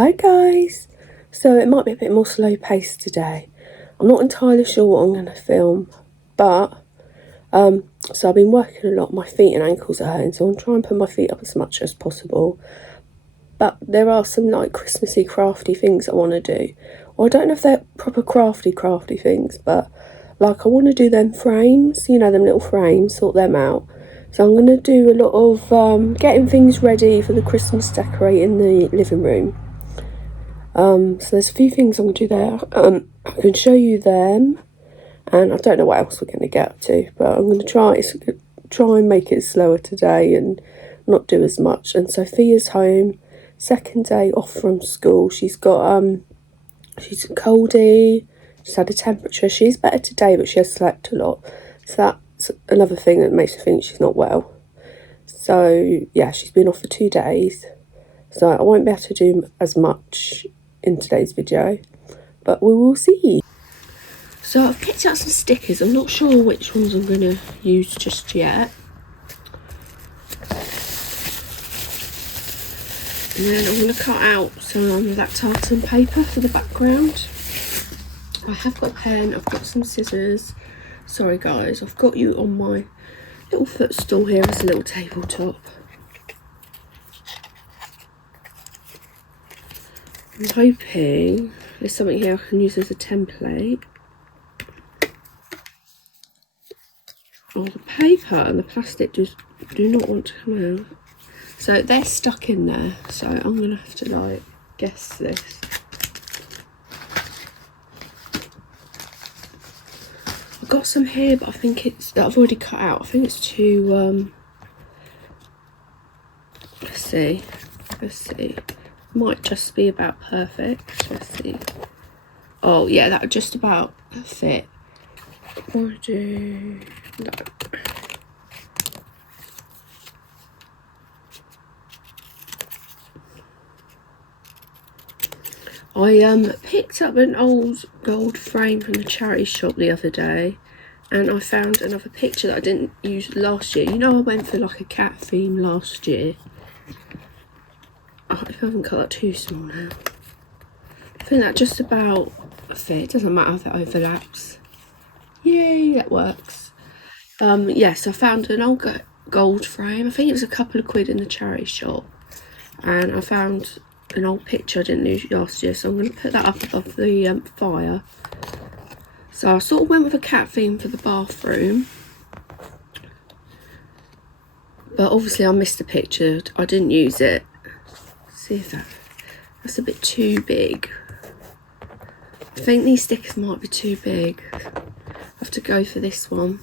Hi guys! So it might be a bit more slow paced today. I'm not entirely sure what I'm going to film, but so I've been working a lot. My feet and ankles are hurting, so I'm trying to put my feet up as much as possible. But there are some like Christmassy crafty things I want to do. Well, I don't know if they're proper crafty things, but like I want to do them frames, you know, them little frames, sort them out. So I'm going to do a lot of getting things ready for the Christmas decorate in the living room. So there's a few things I'm going to do there. I can show you them, and I don't know what else we're going to get up to, but I'm going to try and make it slower today and not do as much. And Sophia's home, second day off from school. She's got she's coldy, she's had a temperature. She's better today, but she has slept a lot, so that's another thing that makes me think she's not well. So yeah, she's been off for 2 days, so I won't be able to do as much in today's video, but we will see. So I've picked out some stickers. I'm not sure which ones I'm going to use just yet. And then I'm going to cut out some of that tartan paper for the background. I have got a pen, I've got some scissors. Sorry guys, I've got you on my little footstool here as a little tabletop. I'm hoping there's something here I can use as a template. Oh, the paper and the plastic do not want to come out. So they're stuck in there, so I'm going to have to like guess this. I've got some here, but I think it's that I've already cut out. I think it's too let's see. Might just be about perfect. Let's see. Oh yeah, that would just about fit. Or do that. I picked up an old gold frame from the charity shop the other day, and I found another picture that I didn't use last year. You know, I went for like a cat theme last year. I hope I haven't cut that too small now. I think that just about fit. It doesn't matter if it overlaps. Yay, that works. Yes, I found an old gold frame. I think it was a couple of quid in the charity shop, and I found an old picture I didn't use last year, so I'm going to put that up above the fire. So I sort of went with a cat theme for the bathroom, but obviously I missed the picture. I didn't use it. Let's see if that's a bit too big. I think these stickers might be too big. I have to go for this one.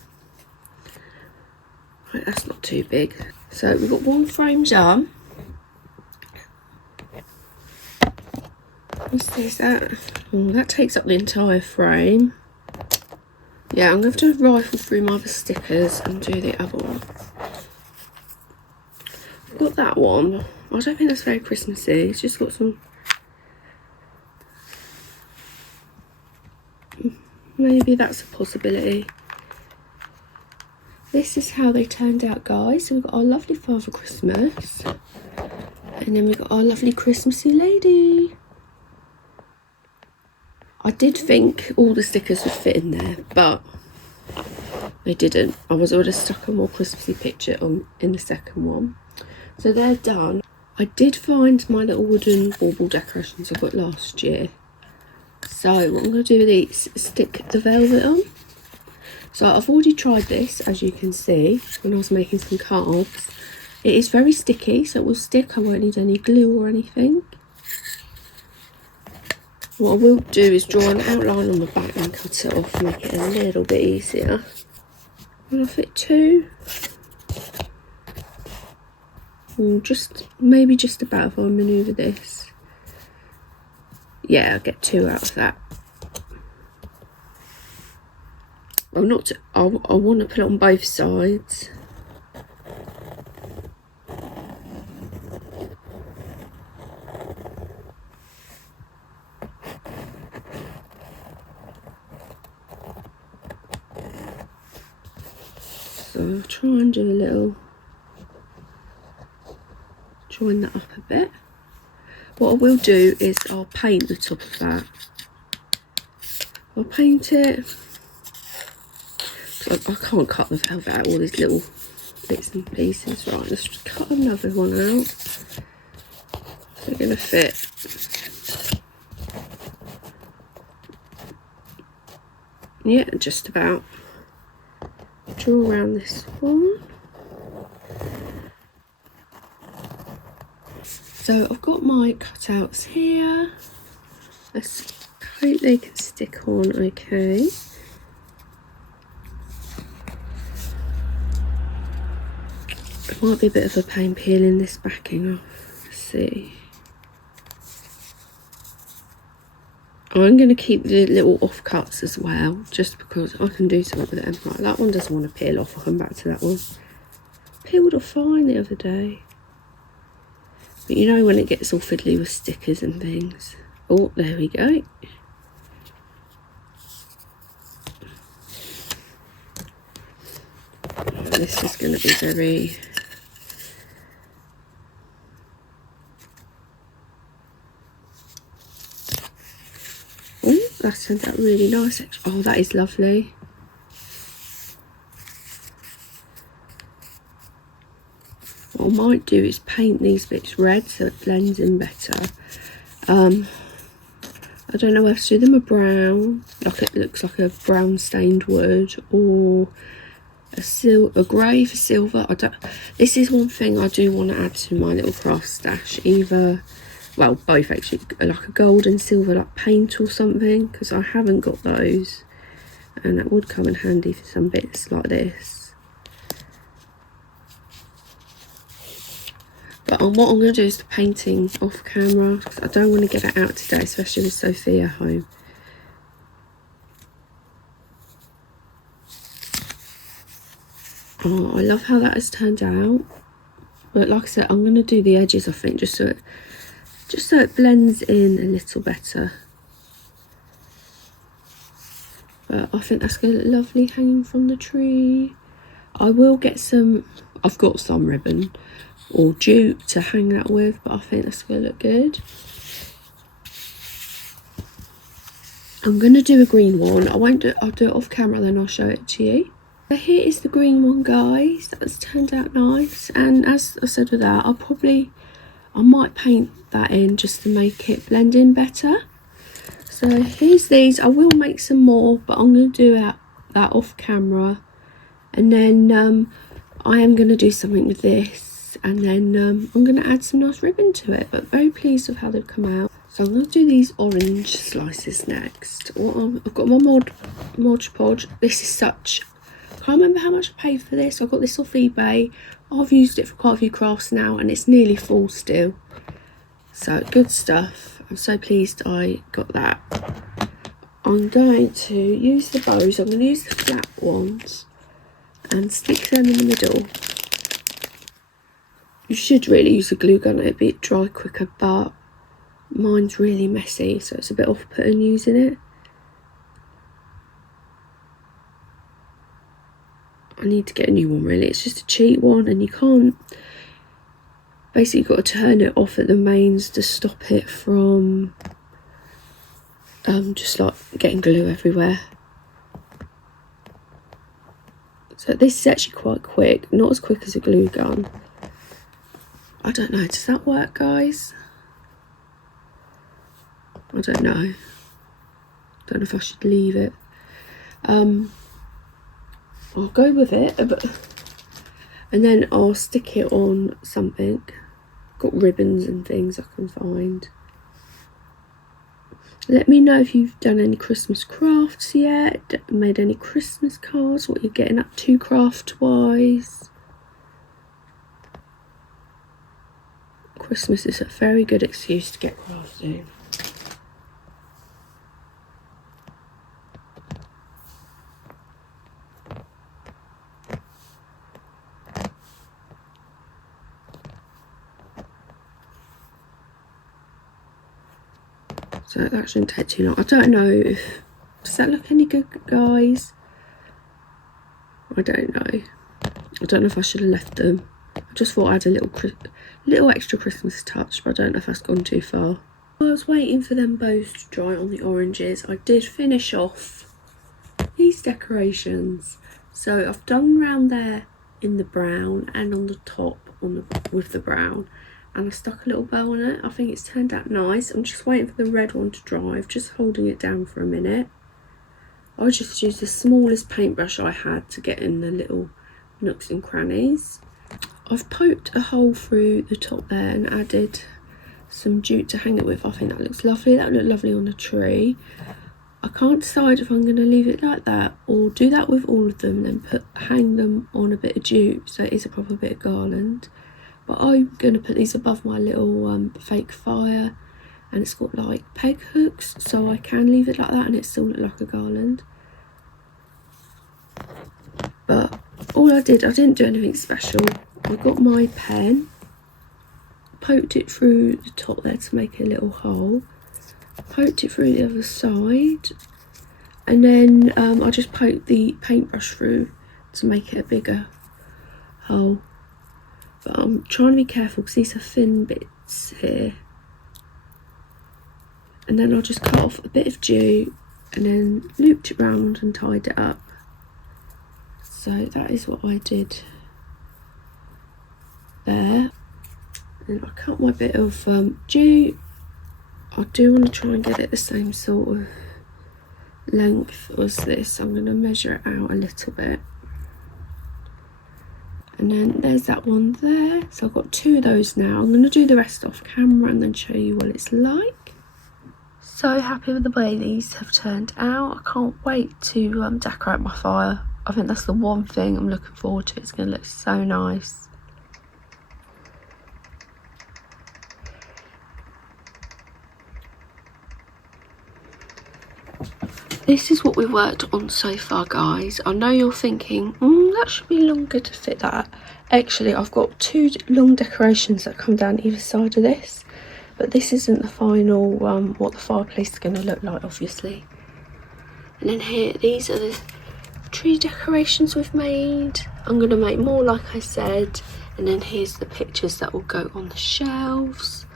Right, that's not too big. So we've got one frame done. What's this? Oh, that takes up the entire frame. Yeah, I'm going to have to rifle through my other stickers and do the other one. I've got that one. I don't think that's very Christmassy. It's just got some... Maybe that's a possibility. This is how they turned out, guys. So we've got our lovely Father Christmas. And then we've got our lovely Christmassy lady. I did think all the stickers would fit in there, but they didn't. I would have stuck a more Christmassy picture in the second one. So they're done. I did find my little wooden bauble decorations I got last year. So what I'm going to do with these is stick the velvet on. So I've already tried this, as you can see, when I was making some cards. It is very sticky, so it will stick. I won't need any glue or anything. What I will do is draw an outline on the back and cut it off, make it a little bit easier. Will I fit two? Or maybe just about if I manoeuvre this. Yeah, I'll get two out of that. I want to put it on both sides. So I'll try and do a little, join that up a bit. What I will do is I'll paint the top of that. I'll paint it. I can't cut the velvet out, all these little bits and pieces. Right, let's just cut another one out. They're going to fit. Yeah, just about. Draw around this one. So I've got my cutouts here. Let's hope they can stick on okay. It might be a bit of a pain peeling this backing off. Let's see. I'm going to keep the little offcuts as well, just because I can do something with it. Right, that one doesn't want to peel off. I'll come back to that one. Peeled off fine the other day. But you know when it gets all fiddly with stickers and things. Oh, there we go. This is going to be very... Oh, that turned out really nice. Oh, that is lovely. What I might do is paint these bits red so it blends in better. I don't know whether to do them a brown, like it looks like a brown stained wood, or a grey for silver. This is one thing I do want to add to my little craft stash. Either, well, both actually, like a gold and silver like paint or something, because I haven't got those, and that would come in handy for some bits like this. But what I'm going to do is the painting off camera, because I don't want to get it out today, especially with Sophia home. Oh, I love how that has turned out. But like I said, I'm going to do the edges, I think, just so it blends in a little better. But I think that's going to look lovely hanging from the tree. I will get some, I've got some ribbon or jute to hang that with, but I think that's going to look good. I'm going to do a green one. I'll do it off camera, then I'll show it to you. So here is the green one, guys. That's turned out nice. And as I said with that, I might paint that in just to make it blend in better. So here's these. I will make some more, but I'm going to do that off camera. And then I am going to do something with this. And then I'm going to add some nice ribbon to it. But very pleased with how they've come out. So I'm going to do these orange slices next. I've got my Mod Podge. This is such... I can't remember how much I paid for this. I got this off eBay. I've used it for quite a few crafts now, and it's nearly full still. So good stuff. I'm so pleased I got that. I'm going to use the bows. I'm going to use the flat ones and stick them in the middle. You should really use a glue gun. It'd be dry quicker, but mine's really messy, so it's a bit off-putting using it. I need to get a new one, really. It's just a cheap one, and you can't... Basically, you've got to turn it off at the mains to stop it from just like getting glue everywhere. So this is actually quite quick, not as quick as a glue gun. I don't know, does that work, guys? I don't know. Don't know if I should leave it. I'll go with it, and then I'll stick it on something. Got ribbons and things I can find. Let me know if you've done any Christmas crafts yet, made any Christmas cards, what you're getting up to craft wise. Christmas is a very good excuse to get crafting. So that shouldn't take too long. I don't know if... Does that look any good, guys? I don't know. I don't know if I should have left them a just thought I'd add a little extra Christmas touch, but I don't know if that's gone too far. I was waiting for them bows to dry on the oranges. I did finish off these decorations. So I've done round there in the brown and on the top with the brown, and I stuck a little bow on it. I think it's turned out nice. I'm just waiting for the red one to dry. I'm just holding it down for a minute. I just used the smallest paintbrush I had to get in the little nooks and crannies. I've poked a hole through the top there and added some jute to hang it with. I think that looks lovely. That would look lovely on a tree. I can't decide if I'm going to leave it like that or do that with all of them, then hang them on a bit of jute so it is a proper bit of garland. But I'm going to put these above my little fake fire, and it's got like peg hooks, so I can leave it like that and it still look like a garland. But all I didn't do anything special. I got my pen, poked it through the top there to make a little hole, poked it through the other side, and then I just poked the paintbrush through to make it a bigger hole. But I'm trying to be careful because these are thin bits here. And then I'll just cut off a bit of jute and then looped it round and tied it up. So that is what I did there. And I cut my bit of jute. I do want to try and get it the same sort of length as this. I'm going to measure it out a little bit. And then there's that one there. So I've got 2 of those now. I'm going to do the rest off camera and then show you what it's like. So happy with the way these have turned out. I can't wait to decorate my fire. I think that's the one thing I'm looking forward to. It's going to look so nice. This is what we worked on so far, guys. I know you're thinking, that should be longer to fit that. Actually, I've got 2 long decorations that come down either side of this. But this isn't the final what the fireplace is going to look like, obviously. And then here, these are the tree decorations we've made. I'm going to make more, like I said. And then here's the pictures that will go on the shelves.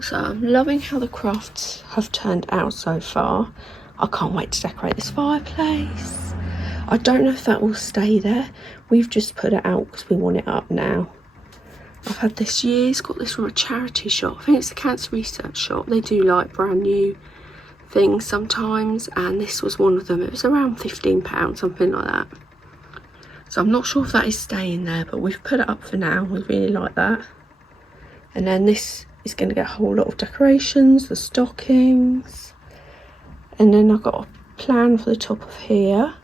So I'm loving how the crafts have turned out so far. I can't wait to decorate this fireplace. I don't know if that will stay there. We've just put it out because we want it up now. I've had this years, got this from a charity shop. I think it's a cancer research shop. They do like brand new things sometimes, and this was one of them. It was around £15, something like that. So I'm not sure if that is staying there, but we've put it up for now. We really like that. And then this is going to get a whole lot of decorations, the stockings. And then I've got a plan for the top of here.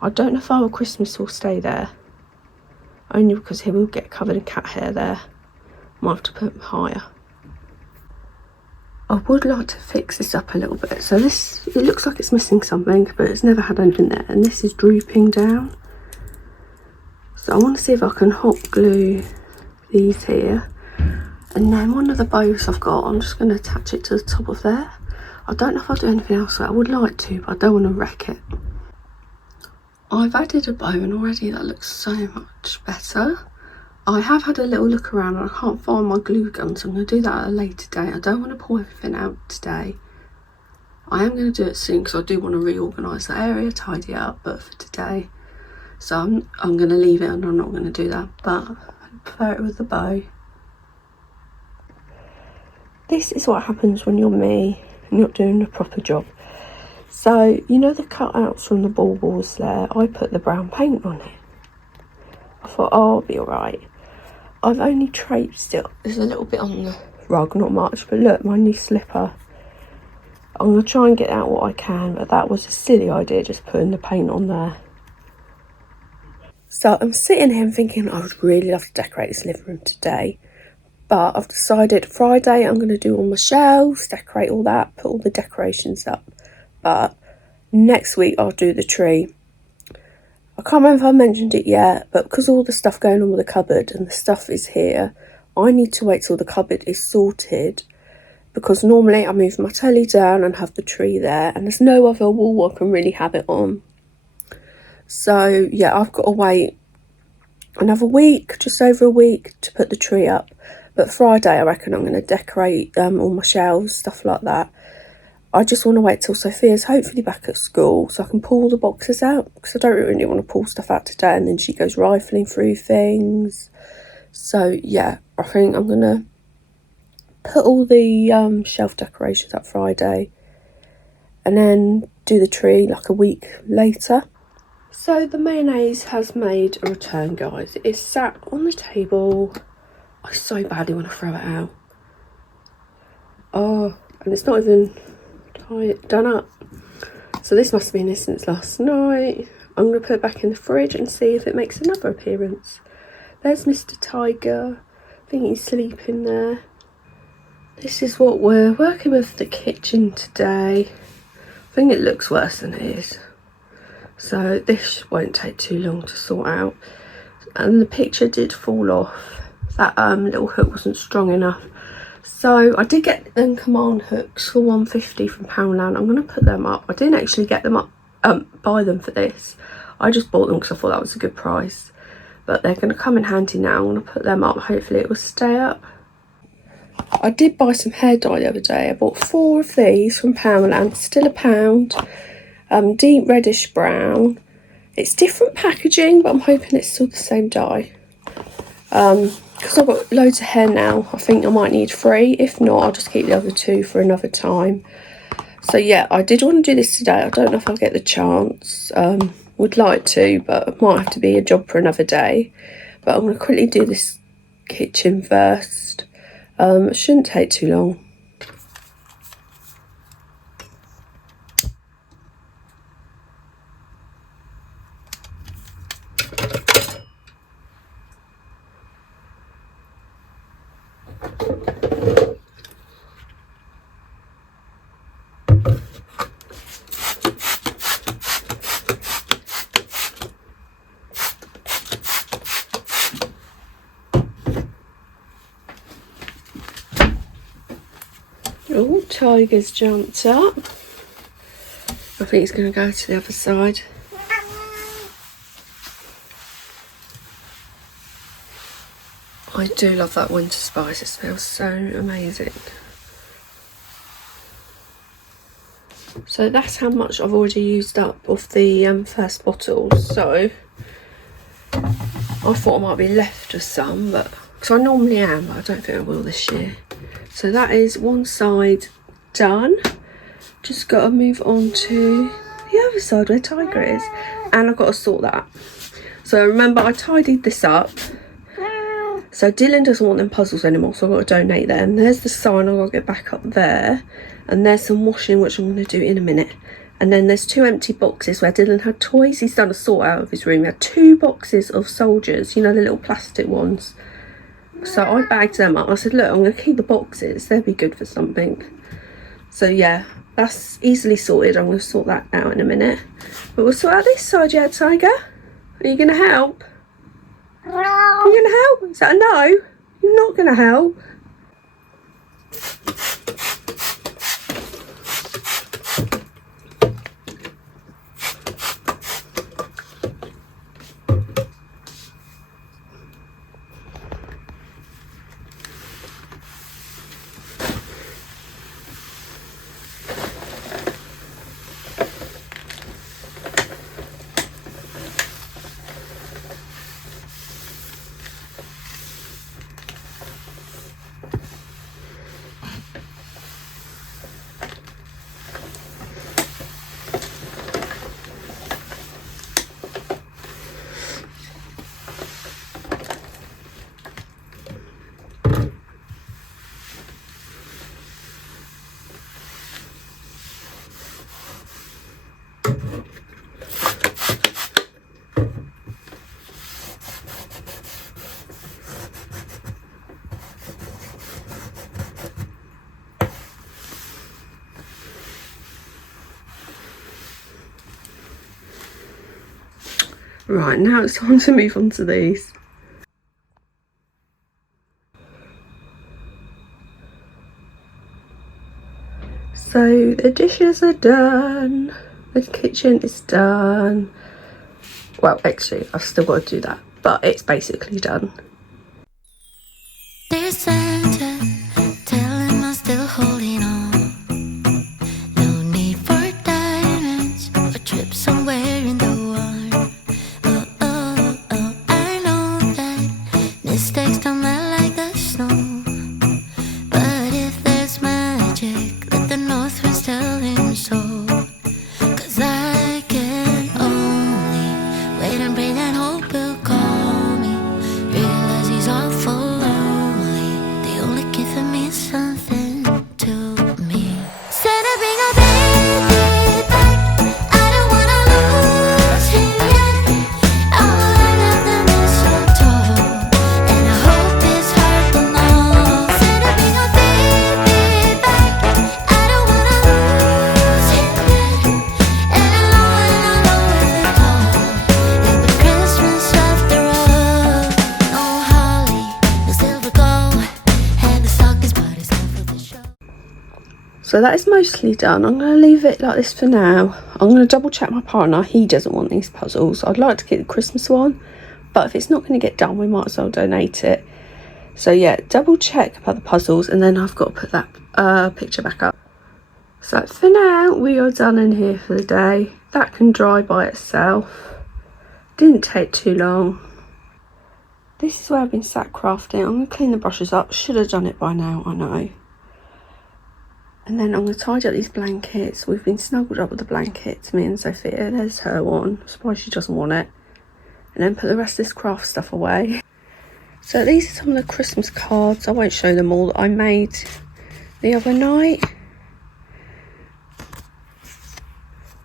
I don't know if our Christmas will stay there. Only because he will get covered in cat hair there. Might have to put him higher. I would like to fix this up a little bit. So this, it looks like it's missing something, but it's never had anything there. And this is drooping down. So I want to see if I can hot glue these here. And then one of the bows I've got, I'm just going to attach it to the top of there. I don't know if I'll do anything else. I would like to, but I don't want to wreck it. I've added a bow and already that looks so much better. I have had a little look around and I can't find my glue gun, so I'm going to do that at a later date. I don't want to pull everything out today. I am going to do it soon because I do want to reorganise the area, tidy it up, but for today. So I'm going to leave it and I'm not going to do that, but I prefer it with the bow. This is what happens when you're me and you're doing a proper job. So, you know the cutouts from the baubles there? I put the brown paint on it. I thought, oh, I'll be alright. I've only traipsed it. There's a little bit on the rug, not much, but look, my new slipper. I'm going to try and get out what I can, but that was a silly idea, just putting the paint on there. So I'm sitting here and thinking I would really love to decorate this living room today. But I've decided Friday I'm going to do all my shelves, decorate all that, put all the decorations up. But next week I'll do the tree. I can't remember if I mentioned it yet, but because all the stuff going on with the cupboard and the stuff is here, I need to wait till the cupboard is sorted. Because normally I move my telly down and have the tree there, and there's no other wall I can really have it on. So yeah, I've got to wait another week, just over a week to put the tree up. But Friday I reckon I'm going to decorate all my shelves, stuff like that. I just want to wait till Sophia's hopefully back at school so I can pull the boxes out, because I don't really want to pull stuff out today and then she goes rifling through things. So yeah, I think I'm going to put all the shelf decorations up Friday and then do the tree like a week later. So the mayonnaise has made a return, guys. It's sat on the table. I so badly want to throw it out. Oh, and it's not even done up. So this must have been here since last night. I'm going to put it back in the fridge and see if it makes another appearance. There's Mr. Tiger. I think he's sleeping there. This is what we're working with the kitchen today. I think it looks worse than it is. So this won't take too long to sort out. And the picture did fall off. That little hook wasn't strong enough. So I did get them command hooks for £1.50 from Poundland. I'm going to put them up. I didn't actually get them up, buy them for this. I just bought them because I thought that was a good price. But they're going to come in handy now. I'm going to put them up. Hopefully it will stay up. I did buy some hair dye the other day. I bought 4 of these from Poundland. Still £1. Deep reddish brown. It's different packaging, but I'm hoping it's still the same dye. Because I've got loads of hair now, I think I might need 3. If not, I'll just keep the other 2 for another time. So yeah, I did want to do this today. I don't know if I'll get the chance. Would like to, but it might have to be a job for another day. But I'm going to quickly do this kitchen first. It shouldn't take too long. Oh, Tiger's jumped up. I think he's going to go to the other side. I do love that winter spice. It smells so amazing. So that's how much I've already used up of the first bottles. So I thought I might be left with some, but because I normally am, but I don't think I will this year. So that is one side done. Just got to move on to the other side where Tiger is, and I've got to sort that. So remember, I tidied this up. So Dylan doesn't want them puzzles anymore, so I've got to donate them. There's the sign, I've got to get back up there. And there's some washing, which I'm going to do in a minute. And then there's 2 empty boxes where Dylan had toys. He's done a sort out of his room. He had 2 boxes of soldiers, you know, the little plastic ones. So I bagged them up. I said, look, I'm going to keep the boxes. They'll be good for something. So yeah, that's easily sorted. I'm going to sort that out in a minute. But we'll sort out this side, yeah, Tiger? Are you going to help? No. Are you going to help? Is that a no? You're not going to help? Right, now it's time to move on to these. So the dishes are done, the kitchen is done. Well, actually, I've still got to do that. but it's basically done. Dear Santa, tell him I'm still holding on. No need for diamonds or trips somewhere in the warm. Oh, oh, oh, I know that mistakes don't melt like the snow. But if there's magic, let the north winds tell him so. 'Cause I can only wait and pray that hope will call me. Realize he's awful lonely. The only gift for me is something to me. Santa, bring a baby back. I don't wanna lose him yet. I will hang up the mistletoe, and I hope his heart will know. Santa, bring a baby back. I don't wanna lose him yet. And I know if it all, it'll be Christmas after all. No holly, no silver gold, and the stockings, but it's time for the show. So that is mostly done. I'm going to leave it like this for now. I'm going to double check my partner. He doesn't want these puzzles. I'd like to get the Christmas one, but if it's not going to get done, we might as well donate it. So yeah, double check about the puzzles, and then I've got to put that picture back up. So for now, we are done in here for the day. That can dry by itself. Didn't take too long. This is where I've been sat crafting. I'm going to clean the brushes up. Should have done it by now, I know. And then I'm going to tidy up these blankets. We've been snuggled up with the blankets, me and Sophia. There's her one. I'm surprised she doesn't want it. And then put the rest of this craft stuff away. So these are some of the Christmas cards. I won't show them all that I made the other night.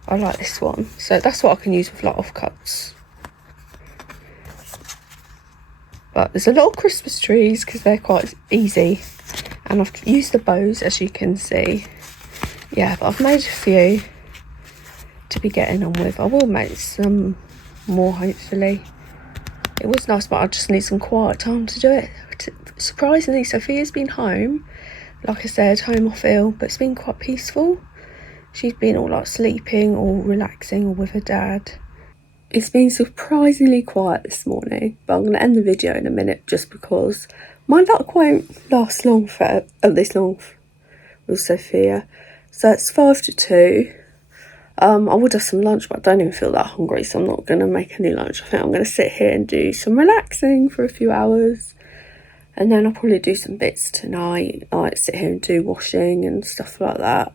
I like this one. So that's what I can use with like offcuts. But there's a lot of Christmas trees because they're quite easy. And I've used the bows, as you can see. Yeah, but I've made a few to be getting on with. I will make some more, hopefully. It was nice, but I just need some quiet time to do it. Surprisingly, Sophia's been home. Like I said, home off ill, but it's been quite peaceful. She's been all like sleeping or relaxing or with her dad. It's been surprisingly quiet this morning, but I'm going to end the video in a minute just because my luck won't last long for this long with Sophia. So it's 5 to 2. I would have some lunch, but I don't even feel that hungry, so I'm not going to make any lunch. I think I'm going to sit here and do some relaxing for a few hours. And then I'll probably do some bits tonight, like sit here and do washing and stuff like that.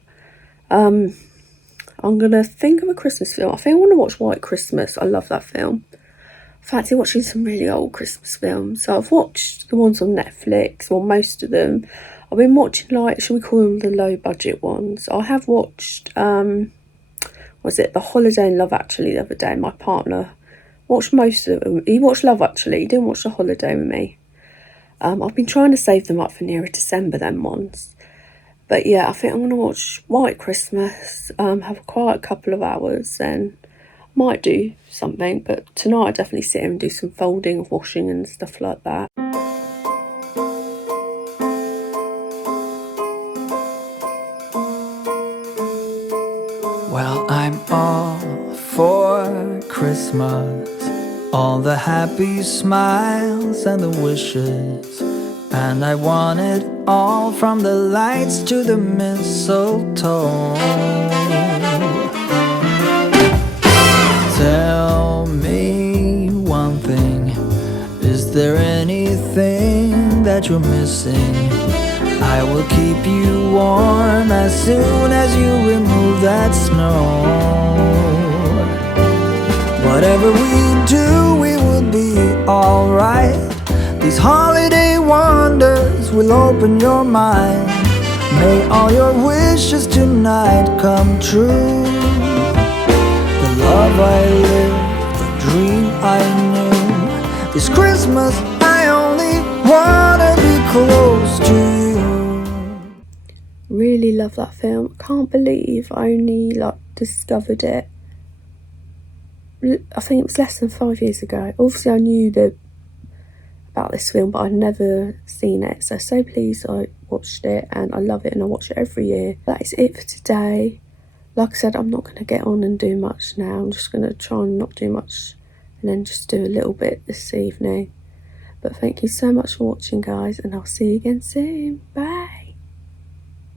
I'm going to think of a Christmas film. I think I want to watch White Christmas. I love that film. I fancy watching some really old Christmas films. So I've watched the ones on Netflix, or most of them. I've been watching, like, shall we call them the low budget ones? I have watched, was it The Holiday in Love Actually the other day? My partner watched most of them. He watched Love Actually, he didn't watch The Holiday with me. I've been trying to save them up for nearer December, them ones. But yeah, I think I'm going to watch White Christmas, have a quiet couple of hours, then might do something. But tonight I definitely sit here and do some folding of washing and stuff like that. Well, I'm all for Christmas, all the happy smiles and the wishes, and I want it all, from the lights to the mistletoe. Tell me one thing, is there anything that you're missing? I will keep you warm as soon as you remove that snow. Whatever we do, we will be alright. These holiday wonders will open your mind. May all your wishes tonight come true. The love I lived, the dream I knew. This Christmas I only wanna be close to you. Really love that film. I can't believe I only discovered it. I think it was less than 5 years ago. Obviously I knew about this film, but I'd never seen it. So pleased I watched it, and I love it, and I watch it every year. That is it for today. Like I said, I'm not going to get on and do much now. I'm just going to try and not do much and then just do a little bit this evening. But thank you so much for watching, guys, and I'll see you again soon. Bye.